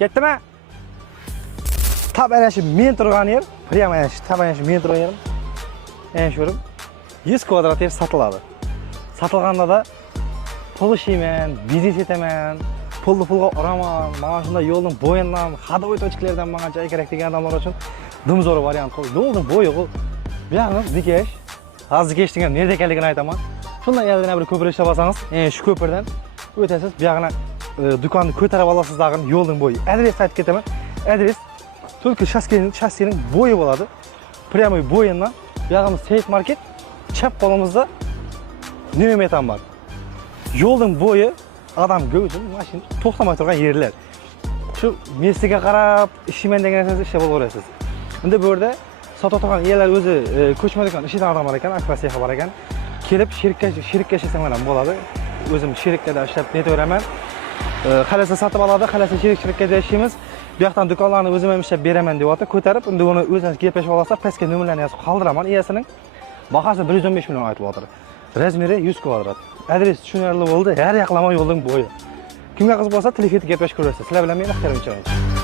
Ketdimi? Tab ana shu men turgan yer, prямо ana shu tab ana shu men turgan yerim. Ana shu 100 kvadrat yer sotiladi. Sotilganda da pul ishlayman, biznes etaman, pulni pulga uraman, mana shunday yo'lning bo'yidan, ходовой точкаларdan menga joy kerak degan odamlar uchun dumzo'r variant qo'y. Yo'lning bo'yi bu yoqni dikesh. Hozir dikesh degan nerda ekanligini aytaman. Shundan yana bir ko'prik ishlab olsangiz, shu ko'pirdan o'tasiz, bu yoqni do'konni ko'tarib olasiz dag'in yo'lning bo'yi. Adres aytib ketaman. Adres только shassining bo'yi bo'ladi. Prямо bo'yidan bu yog'imiz Safe Market, chap qo'limizda nima metan bor. Yo'lning bo'yi adam ko'zim mashina to'xtamay turgan yerlar. Shu mestiga qarab ishlayman degan narsangizni ishlab olaverasiz. Endi bu yerda sotib turgan yerlar o'zi ko'chmadan ishlaydigan odamlar ekan, akrasiya xabar ekan. Kelib shirikka ishlasanglar ham bo'ladi. O'zim shirikkada ishlab netaveraman. Xalasa sotib oladi, xalasa shirikada ishlaymiz. Bu yoqdan do'konlarni o'zim ham ishlab beraman deyapti. Ko'tarib, endi uni o'zingiz gaplashib olasiz, pastga nomerlarni yozib qoldiraman. Egasining bahasi 115 million aytib o'tir. Razmeri 100 kvadrat. Adres tushunarli bo'ldi. Har yoqlama yo'lning bo'yi. Kimga qiziq bo'lsa, telefon gaplashib ko'rasiz. Sizlar bilan men Ixtiyor Unchayev.